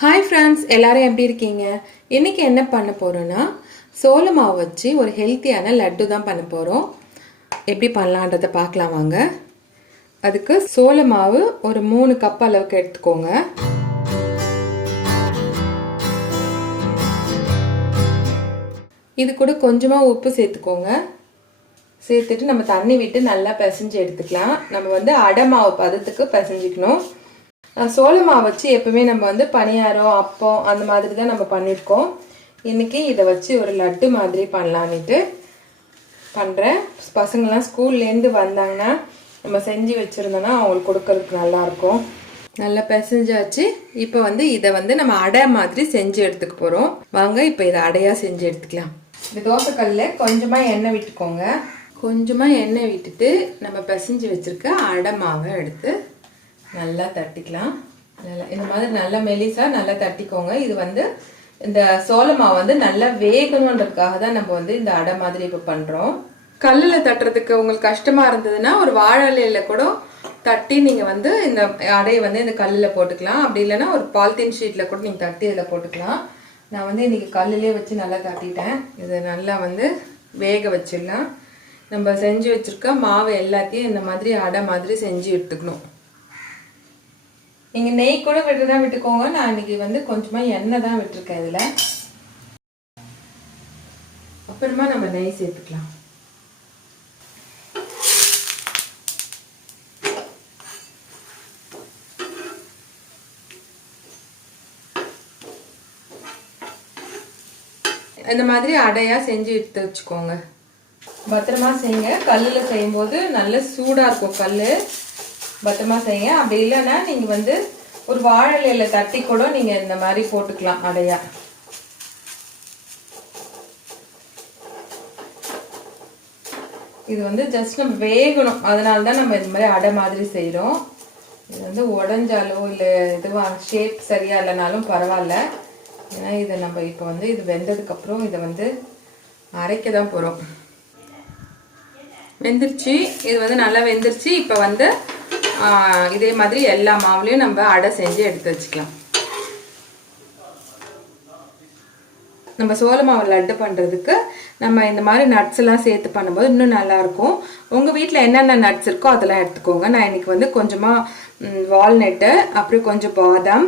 Hi friends எல்லாரும் எப்படி இருக்கீங்க? இன்றைக்கி என்ன பண்ண போகிறோன்னா சோள மாவு வச்சு ஒரு ஹெல்த்தியான லட்டு தான் பண்ண போகிறோம் எப்படி பண்ணலான்றதை பார்க்கலாம் வாங்க. அதுக்கு சோள மாவு ஒரு மூணு கப் அளவுக்கு எடுத்துக்கோங்க. இது கூட கொஞ்சமாக உப்பு சேர்த்துக்கோங்க. சேர்த்துட்டு நம்ம தண்ணி விட்டு நல்லா பிசைஞ்சு எடுத்துக்கலாம். நம்ம வந்து அடை மாவு பதத்துக்கு பிசைஞ்சிக்கணும். சோளமாவை வச்சு எப்பவுமே நம்ம வந்து பணியாரம் அப்பம் அந்த மாதிரி தான் நம்ம பண்ணியிருக்கோம் இன்றைக்கி இதை வச்சு ஒரு லட்டு மாதிரி பண்ணலான்னுட்டு பண்ணுறேன் பசங்கள்லாம் ஸ்கூல்லேருந்து வந்தாங்கன்னா நம்ம செஞ்சு வச்சுருந்தோன்னா அவங்களுக்கு கொடுக்கறதுக்கு நல்லாயிருக்கும். நல்லா பிசைஞ்சாச்சு. இப்போ வந்து இதை வந்து நம்ம அடை மாதிரி செஞ்சு எடுத்துக்க போகிறோம் வாங்க இப்போ இதை அடையாக செஞ்சு எடுத்துக்கலாம். இந்த தோசைக்கல்ல கொஞ்சமாக எண்ணெய் விட்டுக்கோங்க. கொஞ்சமாக எண்ணெய் விட்டுட்டு நம்ம பிசைஞ்சு வச்சுருக்க அடை மாவை எடுத்து நல்லா தட்டிக்கலாம். நல்லா இந்த மாதிரி நல்லா மெலிசாக நல்லா தட்டிக்கோங்க. இது வந்து இந்த சோளமாவை வந்து நல்லா வேகணுன்றதுக்காக தான் நம்ம வந்து இந்த அடை மாதிரி இப்போ பண்ணுறோம் கல்லில் தட்டுறதுக்கு உங்களுக்கு கஷ்டமாக இருந்ததுன்னா ஒரு வாழை கூட தட்டி நீங்கள் வந்து இந்த அடையை வந்து இந்த கல்லில் போட்டுக்கலாம். அப்படி இல்லைன்னா ஒரு பாலித்தீன் ஷீட்டில் கூட நீங்கள் தட்டி இதில் போட்டுக்கலாம். நான் வந்து இன்னைக்கு கல்லுலேயே வச்சு நல்லா தட்டிட்டேன். இதை நல்லா வந்து வேக வச்சிடலாம். நம்ம செஞ்சு வச்சுருக்க மாவு எல்லாத்தையும் இந்த மாதிரி அடை மாதிரி செஞ்சு எடுத்துக்கணும். நீங்க நெய் கூட விட்டுதான் விட்டுக்கோங்க. நான் இன்னைக்கு வந்து கொஞ்சமா எண்ணெய் தான் விட்டுருக்கேன் இதுல. அப்புறமா நம்ம நெய் சேர்த்துக்கலாம். இந்த மாதிரி அடையா செஞ்சு எடுத்து வச்சுக்கோங்க. பத்திரமா செய்யுங்க. கல்லில் செய்யும்போது நல்ல சூடாக இருக்கும் கல் பத்திரமா செய்யுங்க. அப்படி இல்லைன்னா நீங்கள் வந்து ஒரு வாழை இலையில தட்டி கூட நீங்கள் இந்த மாதிரி போட்டுக்கலாம் அடையா. இது வந்து ஜஸ்ட் நம்ம வேகணும். அதனால தான் நம்ம இந்த மாதிரி அடை மாதிரி செய்கிறோம் இது வந்து உடஞ்சாலோ இல்லை இதுவாக ஷேப் சரியாக இல்லைனாலும் பரவாயில்ல. ஏன்னா இதை நம்ம இப்போ வந்து இது வெந்ததுக்கப்புறம் இதை வந்து அரைக்க தான் போகிறோம் வெந்துருச்சு. இது வந்து நல்லா வெந்துருச்சு. இப்போ வந்து இதே மாதிரி எல்லா மாவுலையும் நம்ம அடை செஞ்சு எடுத்து வச்சுக்கலாம். நம்ம சோள மாவு லட்டு பண்ணுறதுக்கு நம்ம இந்த மாதிரி நட்ஸ் எல்லாம் சேர்த்து பண்ணும்போது இன்னும் நல்லாயிருக்கும் உங்கள் வீட்டில் என்னென்ன நட்ஸ் இருக்கோ அதெல்லாம் எடுத்துக்கோங்க. நான் இன்னைக்கு வந்து கொஞ்சமாக வால்நட்டு அப்புறம் கொஞ்சம் பாதாம்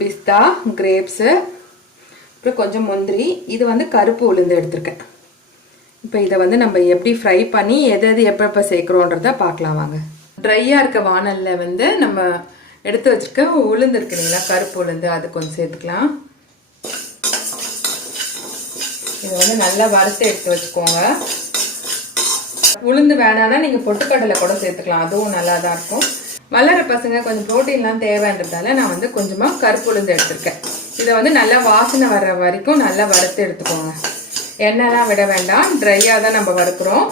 பிஸ்தா கிரேப்ஸு அப்புறம் கொஞ்சம் முந்திரி. இது வந்து கருப்பு உளுந்து எடுத்திருக்கேன். இப்போ இதை வந்து நம்ம எப்படி ஃப்ரை பண்ணி எது எது எப்போ எப்போ சேர்க்குறோன்றத பார்க்கலாம் வாங்க. ட்ரையாக இருக்க வானலில் வந்து நம்ம எடுத்து வச்சுருக்க உளுந்து இருக்கு இல்லைங்களா? கருப்பு உளுந்து அது கொஞ்சம் சேர்த்துக்கலாம். இதை வந்து நல்லா வறுத்து எடுத்து வச்சுக்கோங்க. உளுந்து வேணான்னா நீங்கள் பொட்டுக்கடலை கூட சேர்த்துக்கலாம். அதுவும் நல்லா தான் இருக்கும். வளர பசங்க கொஞ்சம் ப்ரோட்டீன்லாம் தேவைன்றதால நான் வந்து கொஞ்சமாக கருப்பு உளுந்து எடுத்திருக்கேன். இதை வந்து நல்லா வாசனை வர்ற வரைக்கும் நல்லா வறுத்து எடுத்துக்கோங்க. எண்ணெய்லாம் விட வேண்டாம். ட்ரையாக தான் நம்ம வறுக்கிறோம்.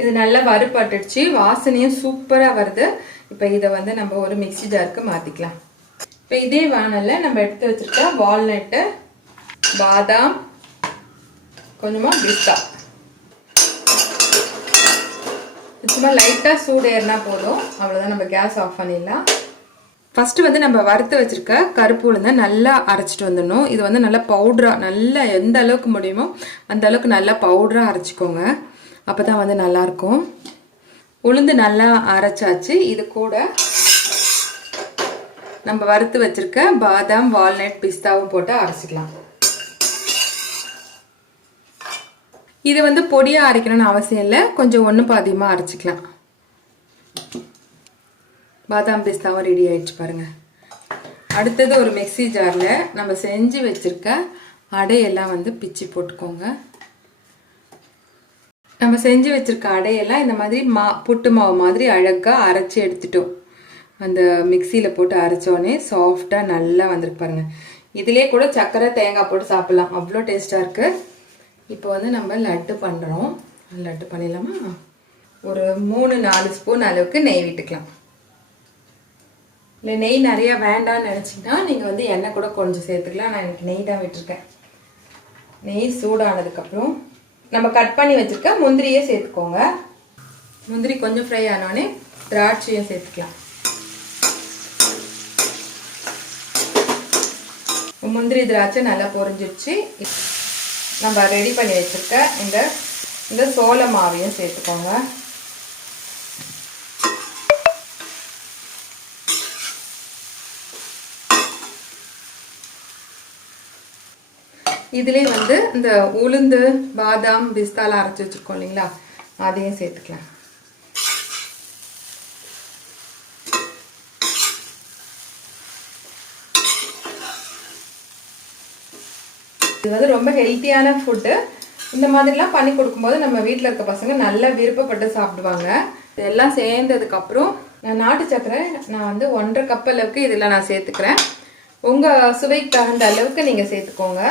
இது நல்லா வறுபட்டுடுச்சு. வாசனையும் சூப்பராக வருது. இப்போ இதை வந்து நம்ம ஒரு மிக்சி ஜாருக்கு மாற்றிக்கலாம் இப்போ இதே வானலில் நம்ம எடுத்து வச்சிருக்க வால்நட்டு பாதாம் கொஞ்சமாக பிஸ்தா. சும்மா லைட்டாக சூடு ஏறினா போதும். அவ்வளோதான் நம்ம கேஸ் ஆஃப் பண்ணிடலாம். ஃபஸ்ட்டு வந்து நம்ம வறுத்து வச்சிருக்க கருப்பு உளுந்தை நல்லா அரைச்சிட்டு வந்துடணும். இது வந்து நல்லா பவுட்ராக நல்லா எந்த அளவுக்கு முடியுமோ அந்த அளவுக்கு நல்லா பவுட்ராக அரைச்சிக்கோங்க. அப்போ தான் வந்து நல்லாயிருக்கும். உளுந்து நல்லா அரைச்சாச்சு. இது கூட நம்ம வறுத்து வச்சுருக்க பாதாம் வால்நட் பிஸ்தாவும் போட்டு அரைச்சிக்கலாம். இது வந்து பொடியாக அரைக்கணும்னு அவசியம் இல்லை. கொஞ்சம் ஒன்று பாதியமாக அரைச்சிக்கலாம். பாதாம் பிஸ்தாவும் ரெடி ஆயிடுச்சு பாருங்கள் அடுத்தது ஒரு மிக்சி ஜாரில் நம்ம செஞ்சு வச்சுருக்க அடையெல்லாம் வந்து பிச்சு போட்டுக்கோங்க. நம்ம செஞ்சு வச்சுருக்க அடையெல்லாம் இந்த மாதிரி மா புட்டு மாவு மாதிரி அழகாக அரைச்சி எடுத்துட்டோம். அந்த மிக்சியில் போட்டு அரைச்சோடனே சாஃப்டாக நல்லா வந்திருக்கு பாருங்கள் இதிலே கூட சர்க்கரை தேங்காய் போட்டு சாப்பிட்லாம். அவ்வளோ டேஸ்ட்டாக இருக்குது இப்போ வந்து நம்ம லட்டு பண்ணுறோம் லட்டு பண்ணிடலாமா? ஒரு மூணு நாலு ஸ்பூன் அளவுக்கு நெய் விட்டுக்கலாம். இல்லை நெய் நிறையா வேண்டாம்னு நினச்சிங்கன்னா நீங்கள் வந்து எண்ணெய் கூட கொஞ்சம் சேர்த்துக்கலாம். நான் எனக்கு நெய் தான் விட்டுருக்கேன். நெய் சூடானதுக்கப்புறம் நம்ம கட் பண்ணி வச்சுருக்க முந்திரியை சேர்த்துக்கோங்க. முந்திரி கொஞ்சம் ஃப்ரை ஆனோடனே திராட்சையும் சேர்த்துக்கலாம். முந்திரி திராட்சை நல்லா பொரிஞ்சிடுச்சு நம்ம ரெடி பண்ணி வச்சிருக்க இந்த இந்த சோள மாவையும் சேர்த்துக்கோங்க. இதுலேயே வந்து இந்த உளுந்து பாதாம் பிஸ்தாலாம் அரைச்சி வச்சுருக்கோம் இல்லைங்களா? அதையும் சேர்த்துக்கலாம். இது வந்து ரொம்ப ஹெல்த்தியான ஃபுட்டு இந்த மாதிரிலாம் பண்ணி கொடுக்கும்போது நம்ம வீட்டில் இருக்க பசங்க நல்லா விருப்பப்பட்டு சாப்பிடுவாங்க. இதெல்லாம் சேர்ந்ததுக்கப்புறம் நான் நாட்டு சக்கரை நான் வந்து ஒன்றரை கப் அளவுக்கு இதில் நான் சேர்த்துக்கிறேன். உங்கள் சுவைக்கு தகுந்த அளவுக்கு நீங்கள் சேர்த்துக்கோங்க.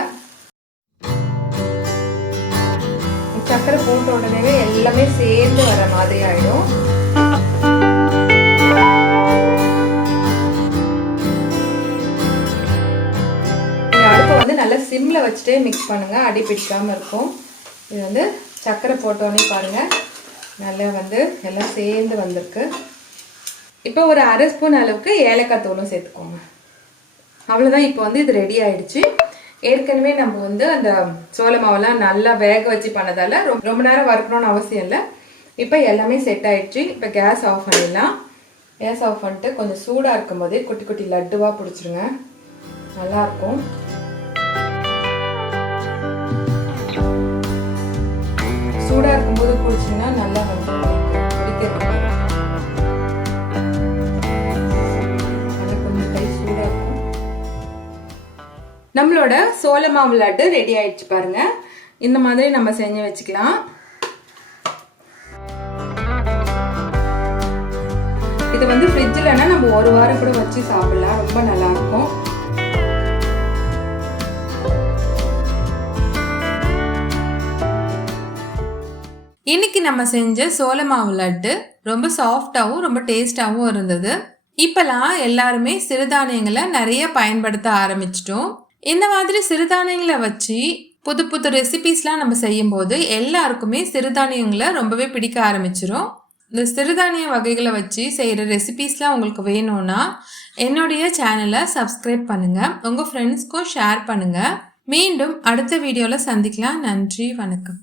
சக்கரை போட்ட உடனே எல்லாமே சேர்ந்து வர மாதிரி ஆயிடும். அடுப்பை வந்து நல்லா சிம்மில் வச்சுட்டே மிக்ஸ் பண்ணுங்கள் அடி பிடிக்காமல் இருக்கும். இது வந்து சக்கரை போட்டோன்னே பாருங்கள் நல்லா வந்து எல்லாம் சேர்ந்து வந்திருக்கு. இப்போ ஒரு அரை ஸ்பூன் அளவுக்கு ஏலக்காய் தூளும் சேர்த்துக்கோங்க. அவ்வளோதான் இப்போ வந்து இது ரெடி ஆயிடுச்சு. ஏற்கனவே நம்ம வந்து அந்த சோள மாவெல்லாம் நல்லா வேக வச்சு பண்ணதால ரொம்ப ரொம்ப நேரம் வறுக்கணும்னு அவசியம் இல்லை. இப்போ எல்லாமே செட் ஆயிடுச்சு. இப்போ கேஸ் ஆஃப் பண்ணிடலாம். கேஸ் ஆஃப் பண்ணிட்டு கொஞ்சம் சூடாக இருக்கும் போதே குட்டி குட்டி லட்டுவாக பிடிச்சிருங்க. நல்லாயிருக்கும் சூடாக இருக்கும்போது பிடிச்சிங்கன்னா நல்லா வந்து நம்மளோட சோள மாவு லட்டு ரெடி ஆயிடுச்சு பாருங்க. இந்த மாதிரி நம்ம செஞ்சு வச்சுக்கலாம். இது வந்து ஃப்ரிட்ஜில்னா நம்ம ஒரு வாரம் கூட வச்சு சாப்பிடலாம். ரொம்ப நல்லா இருக்கும் இன்னைக்கு நம்ம செஞ்ச சோள மாவு லட்டு ரொம்ப சாஃப்டாகவும் ரொம்ப டேஸ்டாகவும் இருந்தது. இப்பெல்லாம் எல்லாருமே சிறுதானியங்களை நிறைய பயன்படுத்த ஆரம்பிச்சிட்டோம். இந்த மாதிரி சிறுதானியங்களை வச்சு புது புது ரெசிபீஸ்லாம் நம்ம செய்யும்போது எல்லாருக்குமே சிறுதானியங்களை ரொம்பவே பிடிக்க ஆரம்பிச்சிரும். இந்த சிறுதானிய வகைகளை வச்சு செய்கிற ரெசிபீஸ்லாம் உங்களுக்கு வேணும்னா என்னுடைய சேனலை சப்ஸ்கிரைப் பண்ணுங்கள் உங்கள் ஃப்ரெண்ட்ஸ்க்கும் ஷேர் பண்ணுங்கள் மீண்டும் அடுத்த வீடியோவில் சந்திக்கலாம். நன்றி வணக்கம்.